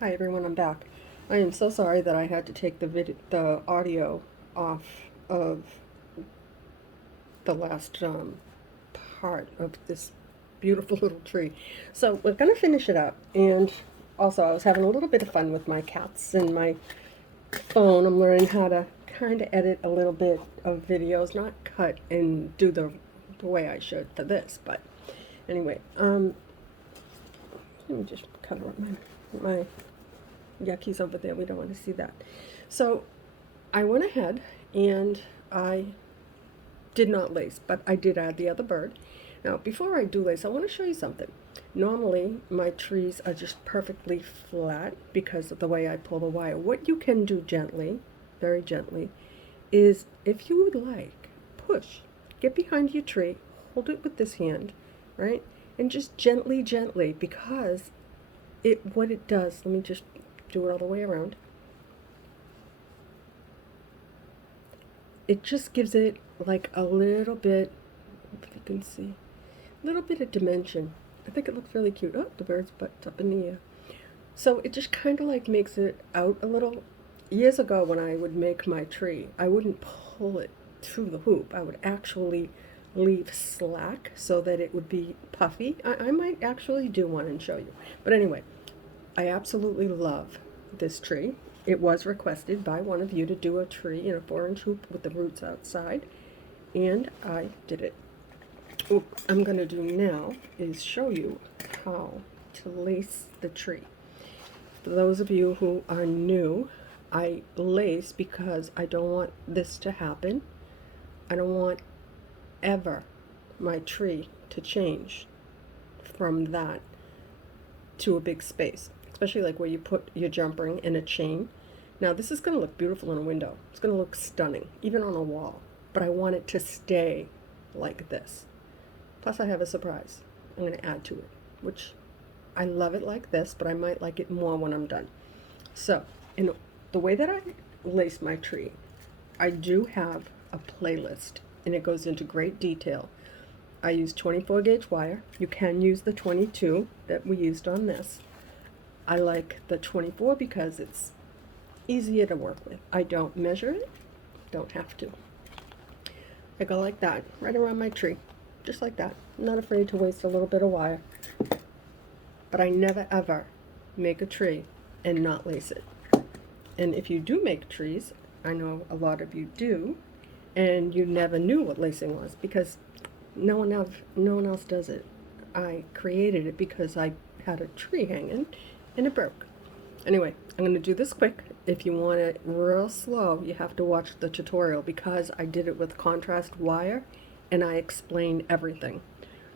Hi everyone, I'm back. I am so sorry that I had to take the audio off of the last part of this beautiful little tree. So we're gonna finish it up, and also I was having a little bit of fun with my cats and my phone. I'm learning how to kind of edit a little bit of videos, not cut and do the way I should for this, but anyway, let me just cover up my yuckies over there. We don't want to see that. So I went ahead and I did not lace, but I did add the other bird. Now, before I do lace, I want to show you something. Normally, my trees are just perfectly flat because of the way I pull the wire. What you can do gently, very gently, is if you would like, push, get behind your tree, hold it with this hand, right? And just gently, gently, because what it does, let me just do it all the way around. It just gives it like a little bit, if you can see, a little bit of dimension. I think it looks really cute. Oh, the bird's butt's up in the air. So it just kind of like makes it out a little. Years ago when I would make my tree, I wouldn't pull it through the hoop. I would actually leave slack so that it would be puffy. I might actually do one and show you. But anyway, I absolutely love this tree. It was requested by one of you to do a tree in a 4-inch hoop with the roots outside, and I did it. What I'm going to do now is show you how to lace the tree. For those of you who are new, I lace because I don't want this to happen. I don't want ever my tree to change from that to a big space, especially like where you put your jump ring and a chain. Now this is going to look beautiful in a window. It's going to look stunning, even on a wall, but I want it to stay like this. Plus I have a surprise I'm going to add to it, which I love it like this, but I might like it more when I'm done. So, in the way that I lace my tree, I do have a playlist, and it goes into great detail. I use 24 gauge wire. You can use the 22 that we used on this. I like the 24 because it's easier to work with. I don't measure it, don't have to. I go like that, right around my tree, just like that. I'm not afraid to waste a little bit of wire. But I never ever make a tree and not lace it. And if you do make trees, I know a lot of you do, and you never knew what lacing was because no one else does it. I created it because I had a tree hanging and it broke. Anyway, I'm going to do this quick. If you want it real slow, you have to watch the tutorial because I did it with contrast wire and I explained everything.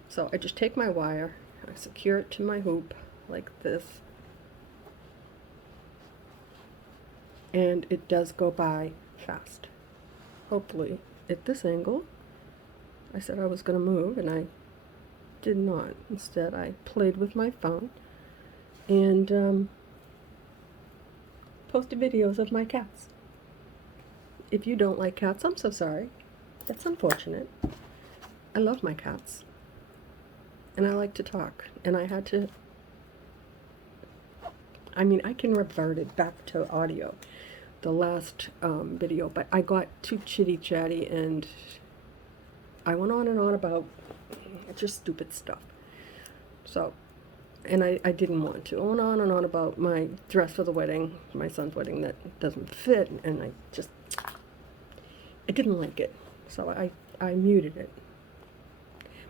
So I just take my wire, I secure it to my hoop like this, and it does go by fast. Hopefully at this angle. I said I was going to move and I did not. Instead I played with my phone and posted videos of my cats. If you don't like cats, I'm so sorry. That's unfortunate. I love my cats. And I like to talk. And I had to, I can revert it back to audio, the last video, but I got too chitty chatty and I went on and on about just stupid stuff. So, and I didn't want to. I went on and on about my dress for the wedding, my son's wedding, that doesn't fit, and I didn't like it. So I muted it.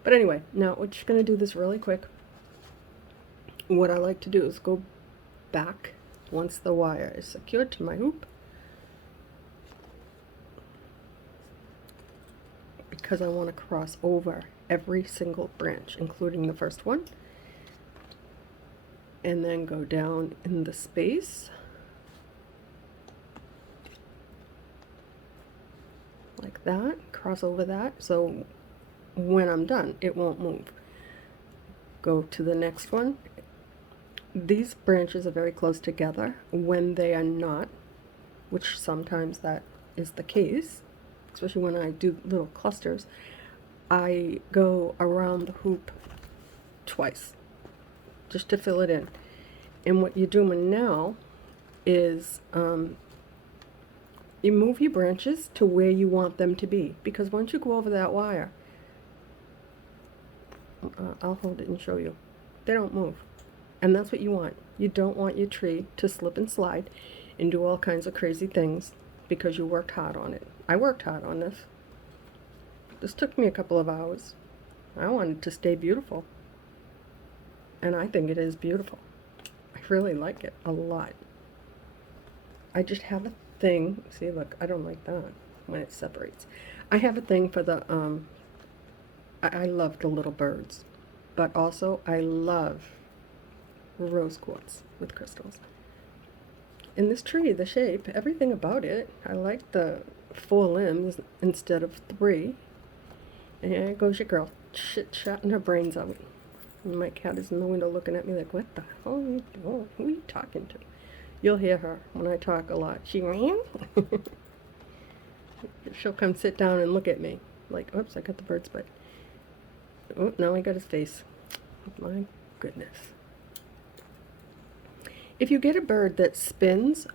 But anyway, now we're just going to do this really quick. What I like to do is go back once the wire is secured to my hoop, because I want to cross over every single branch, including the first one, and then go down in the space like that, cross over that, so when I'm done it won't move. Go to the next one. These branches are very close together. When they are not, which sometimes that is the case, especially when I do little clusters, I go around the hoop twice just to fill it in. And what you're doing now is you move your branches to where you want them to be. Because once you go over that wire, I'll hold it and show you, they don't move. And that's what you want. You don't want your tree to slip and slide and do all kinds of crazy things because you worked hard on it. I worked hard on this. This took me a couple of hours. I wanted to stay beautiful. And I think it is beautiful. I really like it a lot. I just have a thing, see, look, I don't like that when it separates. I have a thing for the, I love the little birds, but also I love rose quartz with crystals. And this tree, the shape, everything about it, I like the 4 limbs instead of 3. And there goes your girl, chit-chatting her brains out. And my cat is in the window looking at me like, what the hell are you doing? Who are you talking to? You'll hear her when I talk a lot. She she'll come sit down and look at me. Like, oops, I got the bird's butt. Oh, now I got his face. My goodness. If you get a bird that spins,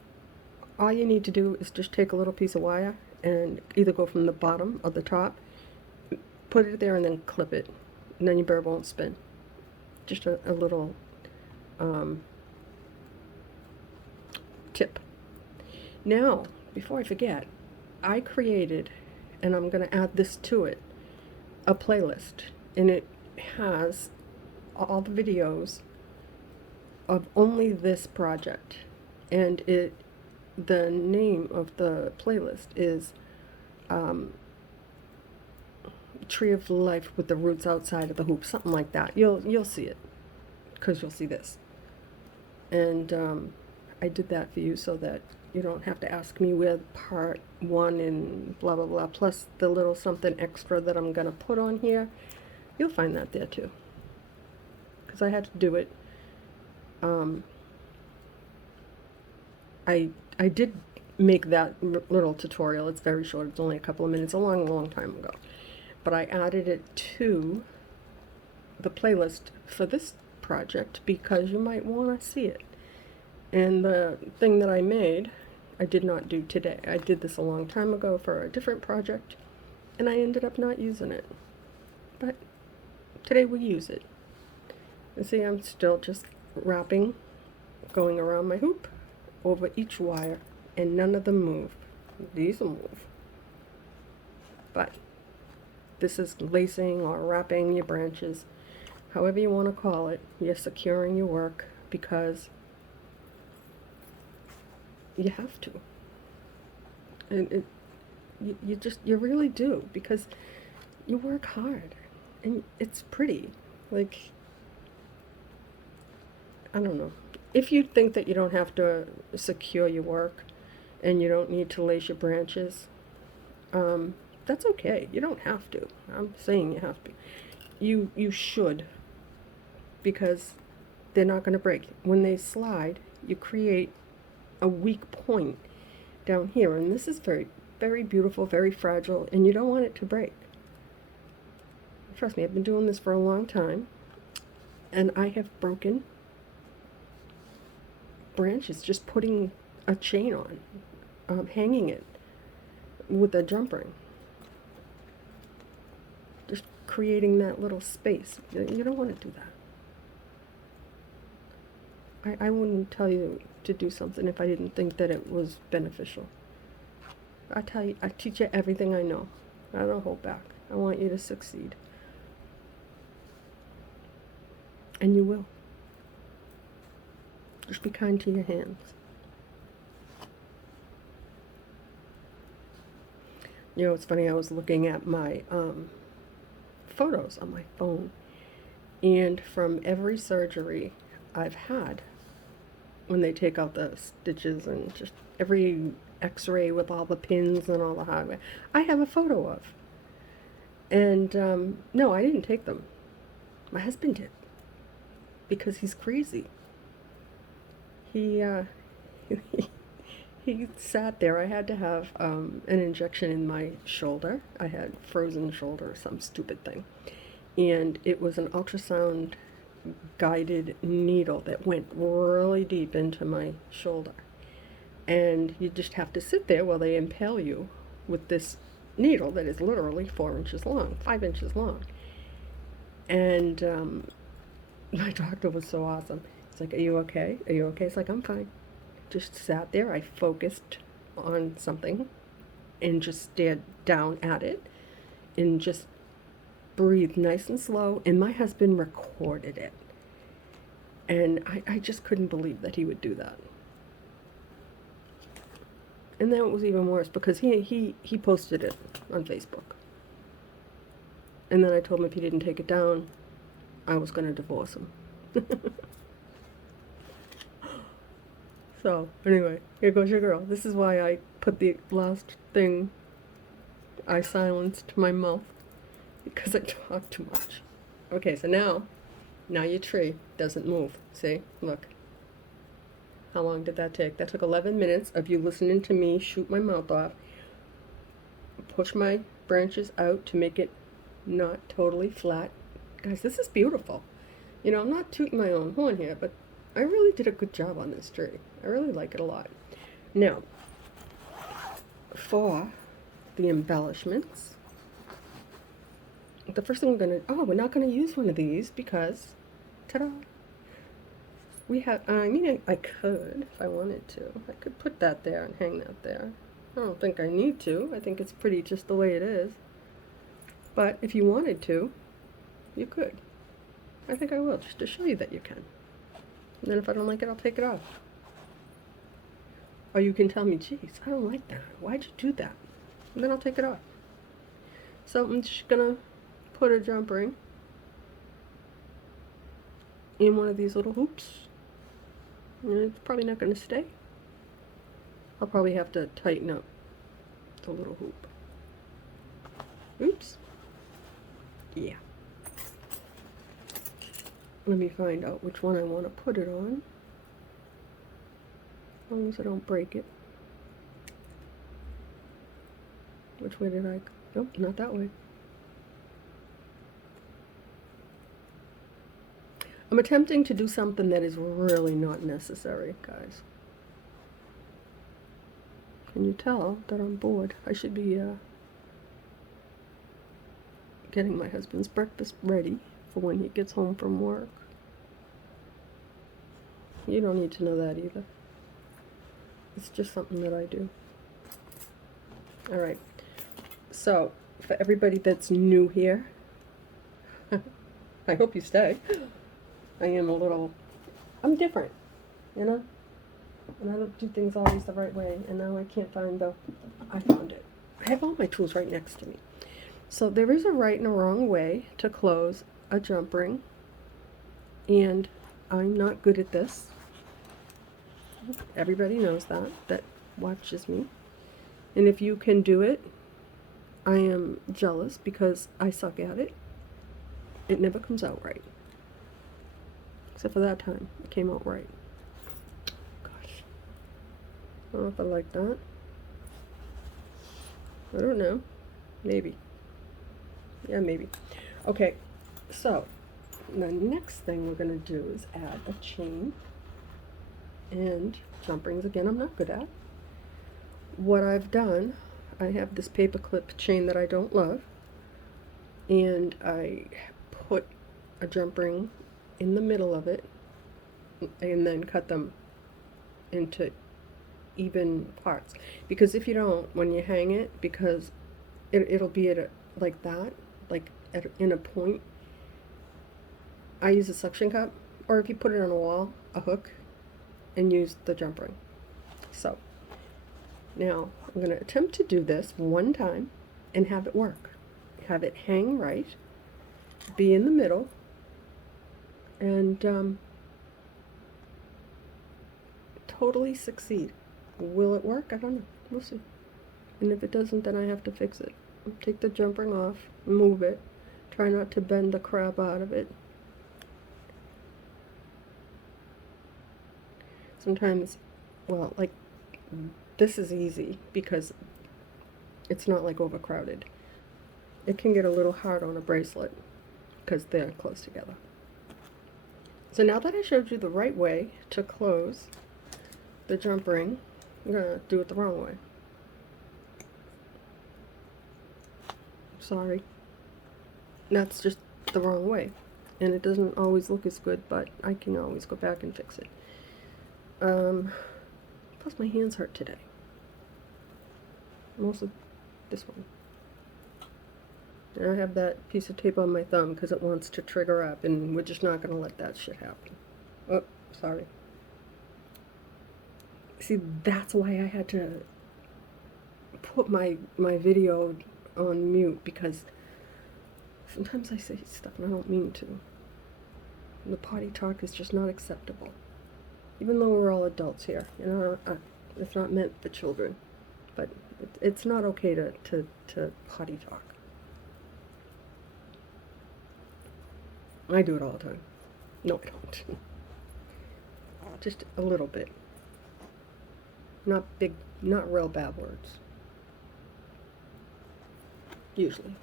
all you need to do is just take a little piece of wire and either go from the bottom or the top, put it there and then clip it. And then your bird won't spin. Just a little tip. Now, before I forget, I created, and I'm going to add this to it, a playlist. And it has all the videos of only this project. And the name of the playlist is Tree of Life with the Roots Outside of the Hoop, something like that. You'll see it, because you'll see this. And I did that for you so that you don't have to ask me where part 1 and blah blah blah, plus the little something extra that I'm gonna put on here. You'll find that there too, because I had to do it. I did make that little tutorial. It's very short. It's only a couple of minutes, a long time ago. But I added it to the playlist for this project because you might want to see it. And the thing that I made, I did not do today. I did this a long time ago for a different project, and I ended up not using it. But today we use it. And see, I'm still just wrapping, going around my hoop, over each wire, and none of them move. These will move. But this is lacing or wrapping your branches, however you want to call it. You're securing your work because you have to. And you really do, because you work hard and it's pretty. Like, I don't know. If you think that you don't have to secure your work and you don't need to lace your branches, that's okay. You don't have to. I'm saying you have to. You should, because they're not going to break. When they slide, you create a weak point down here, and this is very, very beautiful, very fragile, and you don't want it to break. Trust me, I've been doing this for a long time, and I have broken branches just putting a chain on, hanging it with a jump ring, just creating that little space. You don't want to do that. I wouldn't tell you to do something if I didn't think that it was beneficial. I teach you everything I know. I don't hold back. I want you to succeed. And you will. Just be kind to your hands. You know, it's funny, I was looking at my photos on my phone, and from every surgery I've had, when they take out the stitches and just every x-ray with all the pins and all the hardware, I have a photo of. And no, I didn't take them. My husband did, because he's crazy. He he sat there. I had to have an injection in my shoulder. I had frozen shoulder or some stupid thing, and it was an ultrasound guided needle that went really deep into my shoulder. And you just have to sit there while they impale you with this needle that is literally 4 inches long, 5 inches long. And my doctor was so awesome. He's like, "Are you okay? Are you okay?" It's like, "I'm fine." Just sat there. I focused on something and just stared down at it and just breathed nice and slow. And my husband recorded it. And I just couldn't believe that he would do that. And then it was even worse because he posted it on Facebook. And then I told him if he didn't take it down, I was going to divorce him. So, anyway, here goes your girl. This is why I put the last thing, I silenced my mouth, because I talk too much. Okay, so now your tree doesn't move. See? Look. How long did that take? That took 11 minutes of you listening to me shoot my mouth off, push my branches out to make it not totally flat. Guys, this is beautiful. You know, I'm not tooting my own horn here, but I really did a good job on this tree. I really like it a lot. Now, for the embellishments, the first thing we're not going to use one of these because, ta-da, we have, I could, if I wanted to. I could put that there and hang that there. I don't think I need to. I think it's pretty just the way it is. But if you wanted to, you could. I think I will, just to show you that you can. And then if I don't like it, I'll take it off. Or you can tell me, "Geez, I don't like that. Why'd you do that?" And then I'll take it off. So I'm just gonna put a jump ring in one of these little hoops. And it's probably not gonna stay. I'll probably have to tighten up the little hoop. Oops. Yeah. Let me find out which one I want to put it on. As long as I don't break it. Which way did I go? Nope, not that way. I'm attempting to do something that is really not necessary, guys. Can you tell that I'm bored? I should be getting my husband's breakfast ready for when he gets home from work. You don't need to know that either. It's just something that I do. Alright, so for everybody that's new here, I hope you stay. I'm different, you know? And I don't do things always the right way, and now I can't find I found it. I have all my tools right next to me. So there is a right and a wrong way to close a jump ring, and I'm not good at this. Everybody knows that watches me. And if you can do it, I am jealous because I suck at it. It never comes out right. Except for that time. It came out right. Gosh. I don't know if I like that. I don't know. Maybe. Yeah, maybe. Okay, so the next thing we're going to do is add a chain and jump rings. Again, I'm not good at. What I've done, I have this paper clip chain that I don't love, and I put a jump ring in the middle of it and then cut them into even parts. Because if you don't, when you hang it, because it'll be at like that, like in a point. I use a suction cup, or if you put it on a wall, a hook, and use the jump ring. So now I'm going to attempt to do this one time and have it work. Have it hang right, be in the middle, and totally succeed. Will it work? I don't know. We'll see. And if it doesn't, then I have to fix it. Take the jump ring off, move it, try not to bend the crap out of it. Sometimes, well, like, this is easy because it's not like overcrowded. It can get a little hard on a bracelet because they're close together. So now that I showed you the right way to close the jump ring, I'm going to do it the wrong way. Sorry. That's just the wrong way. And it doesn't always look as good, but I can always go back and fix it. Plus my hands hurt today. Mostly this one. And I have that piece of tape on my thumb because it wants to trigger up, and we're just not going to let that shit happen. Oh, sorry. See, that's why I had to put my video on mute, because sometimes I say stuff and I don't mean to. And the potty talk is just not acceptable. Even though we're all adults here, you know, it's not meant for children. But it's not okay to potty talk. I do it all the time. No, I don't. Just a little bit. Not big, not real bad words. Usually.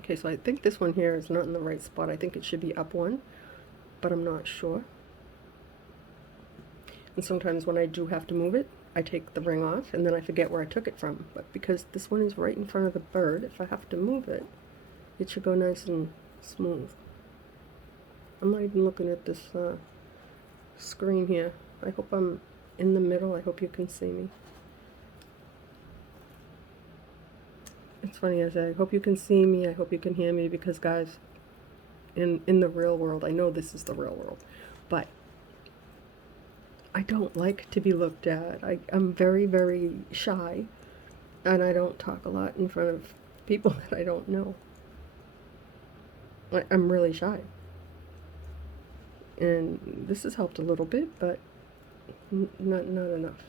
Okay, so I think this one here is not in the right spot. I think it should be up one, but I'm not sure. And sometimes when I do have to move it, I take the ring off and then I forget where I took it from. But because this one is right in front of the bird, if I have to move it, it should go nice and smooth. I'm not even looking at this screen here. I hope I'm in the middle. I hope you can see me. It's funny, I say, I hope you can see me, I hope you can hear me, because guys, in the real world, I know this is the real world, but I don't like to be looked at. I'm very, very shy, and I don't talk a lot in front of people that I don't know. I'm really shy. And this has helped a little bit, but not enough.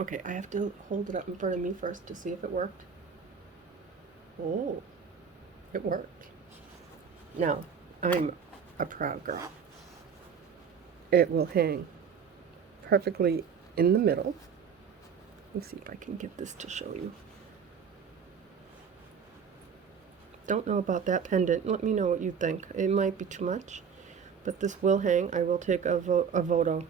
Okay, I have to hold it up in front of me first to see if it worked. Oh, it worked. Now, I'm a proud girl. It will hang perfectly in the middle. Let me see if I can get this to show you. Don't know about that pendant. Let me know what you think. It might be too much, but this will hang. I will take a photo.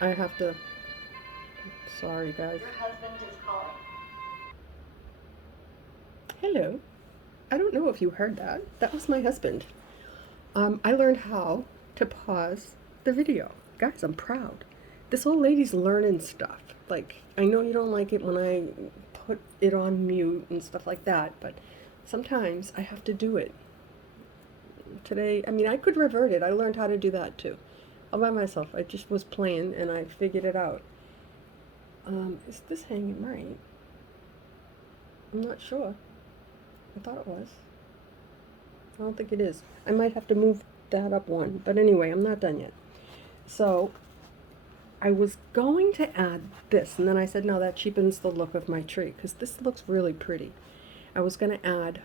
I have to. Sorry, guys. Your husband is calling. Hello. I don't know if you heard that. That was my husband. I learned how to pause the video. Guys, I'm proud. This old lady's learning stuff. Like, I know you don't like it when I put it on mute and stuff like that, but sometimes I have to do it. Today, I mean, I could revert it. I learned how to do that too. All by myself. I just was playing and I figured it out. Is this hanging right? I'm not sure. I thought it was. I don't think it is. I might have to move that up one. But anyway, I'm not done yet. So, I was going to add this, and then I said, no, that cheapens the look of my tree, because this looks really pretty. I was going to add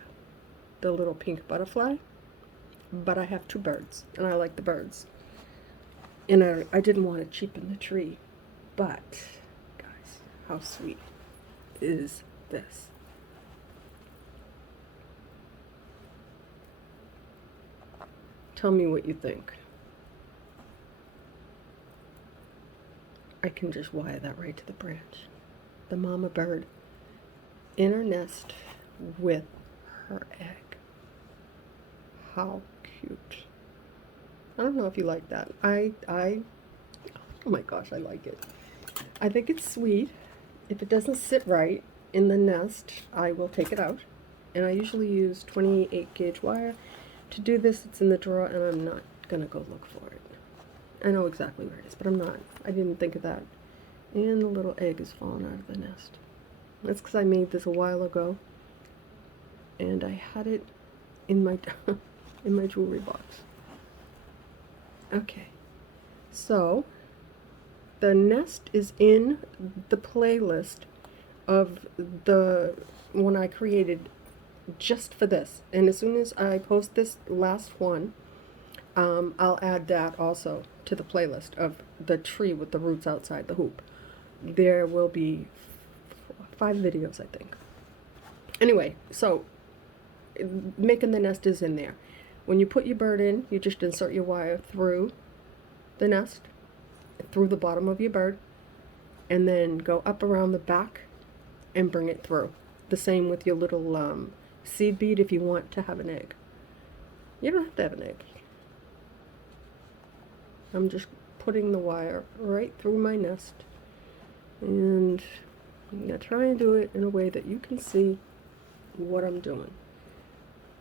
the little pink butterfly, but I have two birds, and I like the birds. And I didn't want to cheapen the tree. But, guys, how sweet is this? Tell me what you think. I can just wire that right to the branch. The mama bird in her nest with her egg. How cute. I don't know if you like that. Oh my gosh, I like it. I think it's sweet. If it doesn't sit right in the nest, I will take it out. And I usually use 28 gauge wire. To do this, it's in the drawer, and I'm not gonna go look for it. I know exactly where it is, but I'm not. I didn't think of that. And the little egg is falling out of the nest. That's because I made this a while ago, and I had it in my in my jewelry box. Okay, so the nest is in the playlist of the one I created just for this, and as soon as I post this last one, I'll add that also to the playlist of the tree with the roots outside the hoop. there will be 5 videos, I think. Anyway, so making the nest is in there. When you put your bird in, you just insert your wire through the nest, through the bottom of your bird, and then go up around the back and bring it through. The same with your little seed bead if you want to have an egg. You don't have to have an egg. I'm just putting the wire right through my nest, and I'm going to try and do it in a way that you can see what I'm doing.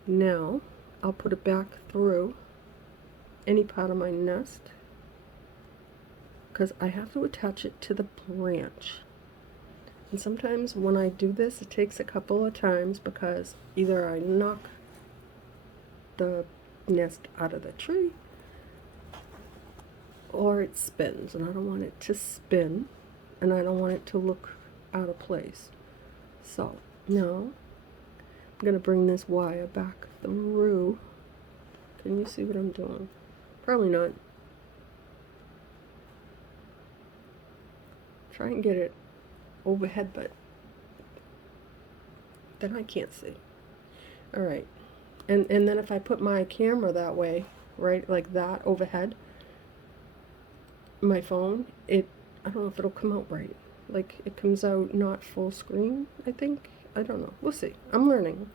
Now, I'll put it back through any part of my nest because I have to attach it to the branch. And sometimes when I do this, it takes a couple of times because either I knock the nest out of the tree or it spins, and I don't want it to spin, and I don't want it to look out of place. So now I'm going to bring this wire back through. Can you see what I'm doing? Probably not. Try and get it overhead, but then I can't see. Alright. And then if I put my camera that way, right, like that overhead, my phone, I don't know if it'll come out right. Like, it comes out not full screen, I think. I don't know. We'll see. I'm learning.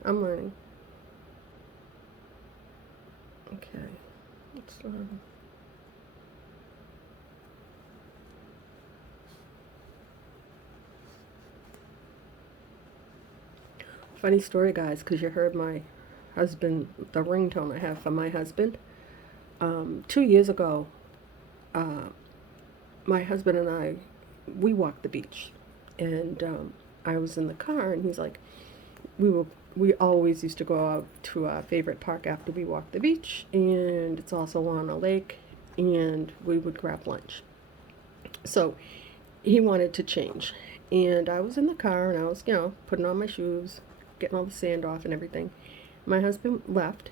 Okay. Let's funny story, guys, because you heard my husband, the ringtone I have for my husband. 2 years ago, my husband and I, we walked the beach, and I was in the car, and he's like, we always used to go out to our favorite park after we walked the beach, and it's also on a lake, and we would grab lunch. So he wanted to change, and I was in the car, and I was, putting on my shoes, getting all the sand off and everything. My husband left,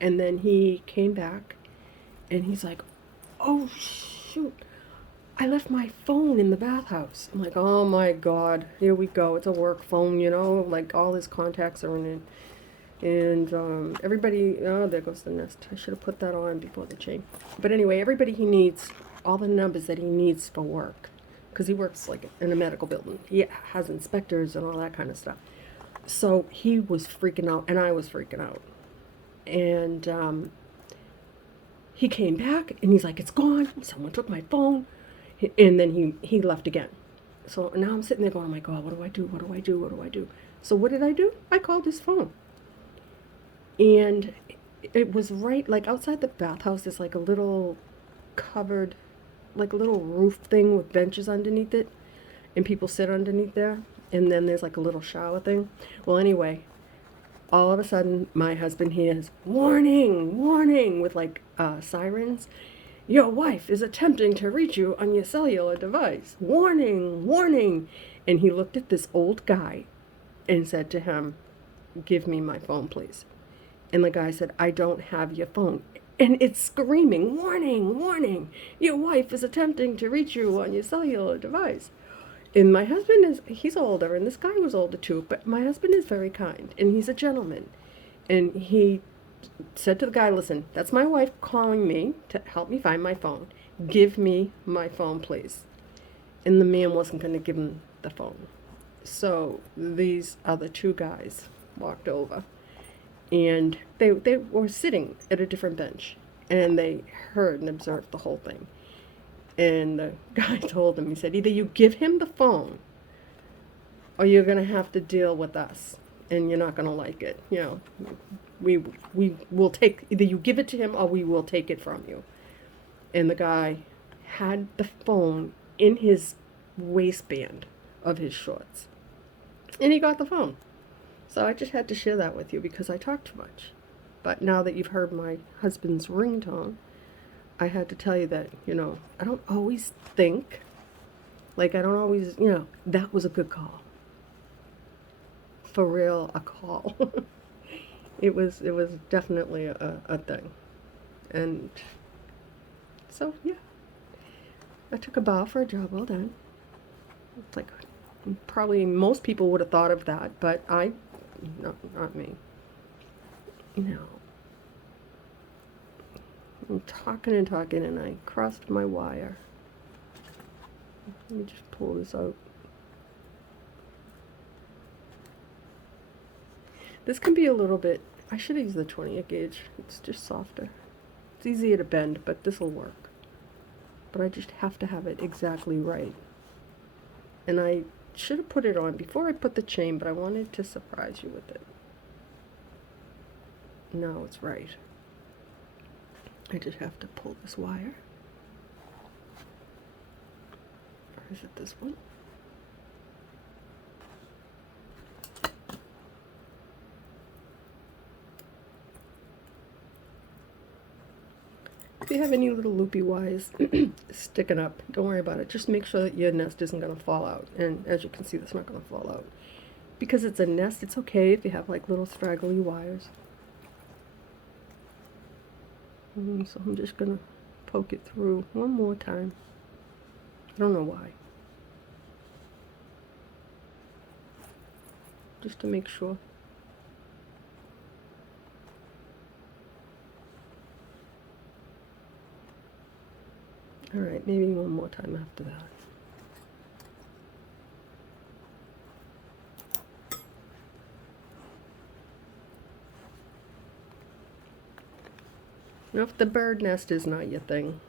and then he came back, and he's like, oh shoot, I left my phone in the bathhouse. I'm like, oh my God, here we go. It's a work phone, like all his contacts are in it. And everybody, oh, there goes the nest. I should have put that on before the chain. But anyway, everybody he needs, all the numbers that he needs for work, because he works like in a medical building. He has inspectors and all that kind of stuff. So he was freaking out, and I was freaking out. And he came back, and he's like, it's gone. Someone took my phone. And then he left again. So now I'm sitting there going, oh my God, what do I do? What do I do? What do I do? So what did I do? I called his phone. And it was right, like outside the bathhouse, there's like a little covered, like a little roof thing with benches underneath it. And people sit underneath there. And then there's like a little shower thing. Well, anyway, all of a sudden, my husband hears, warning, warning, with like sirens. Your wife is attempting to reach you on your cellular device. Warning, warning. And he looked at this old guy and said to him, give me my phone, please. And the guy said, I don't have your phone. And it's screaming, warning, warning. Your wife is attempting to reach you on your cellular device. And my husband he's older, and this guy was older too, but my husband is very kind, and he's a gentleman. And he said to the guy, listen, that's my wife calling me to help me find my phone. Give me my phone, please. And the man wasn't going to give him the phone. So these other 2 guys walked over, and they were sitting at a different bench, and they heard and observed the whole thing. And the guy told him, he said, either you give him the phone, or you're going to have to deal with us, and you're not going to like it. We will take, either you give it to him or we will take it from you. And the guy had the phone in his waistband of his shorts. And he got the phone. So I just had to share that with you because I talk too much. But now that you've heard my husband's ringtone, I had to tell you that, I don't always think, like I don't always, that was a good call. For real, a call. It was definitely a thing. And so, yeah. I took a bow for a job well done. It's like, probably most people would have thought of that, but not me. Now, I'm talking and talking, and I crossed my wire. Let me just pull this out. This can be a little bit, I should use the 20th gauge. It's just softer. It's easier to bend, but this will work. But I just have to have it exactly right. And I should have put it on before I put the chain, but I wanted to surprise you with it. Now it's right. I just have to pull this wire. Or is it this one? If you have any little loopy wires sticking up, don't worry about it. Just make sure that your nest isn't going to fall out. And as you can see, it's not going to fall out. Because it's a nest, it's okay if you have like little straggly wires. So I'm just going to poke it through one more time. I don't know why. Just to make sure. Alright, maybe one more time after that. Now if the bird nest is not your thing,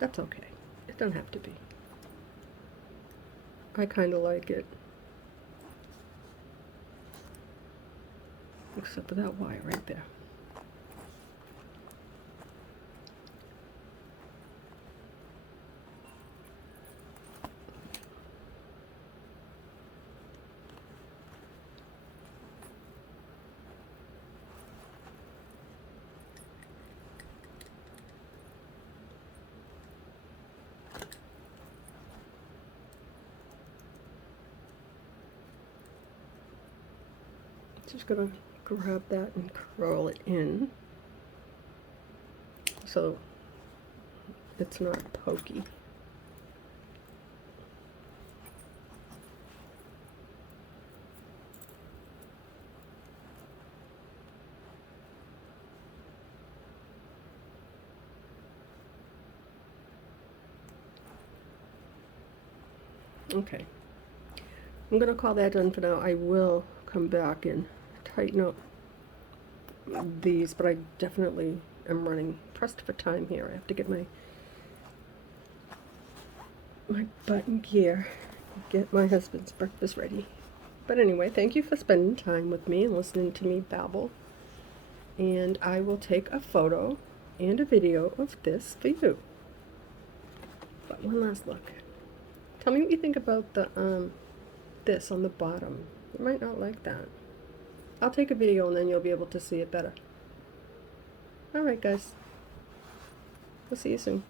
that's okay. It doesn't have to be. I kind of like it. Except for that wire right there. Just gonna grab that and curl it in so it's not pokey. Okay, I'm gonna call that done for now. I will come back and tighten up these, but I definitely am running pressed for time here. I have to get my button gear, get my husband's breakfast ready. But anyway, thank you for spending time with me and listening to me babble. And I will take a photo and a video of this for you. But one last look. Tell me what you think about the this on the bottom. You might not like that. I'll take a video and then you'll be able to see it better. Alright guys, we'll see you soon.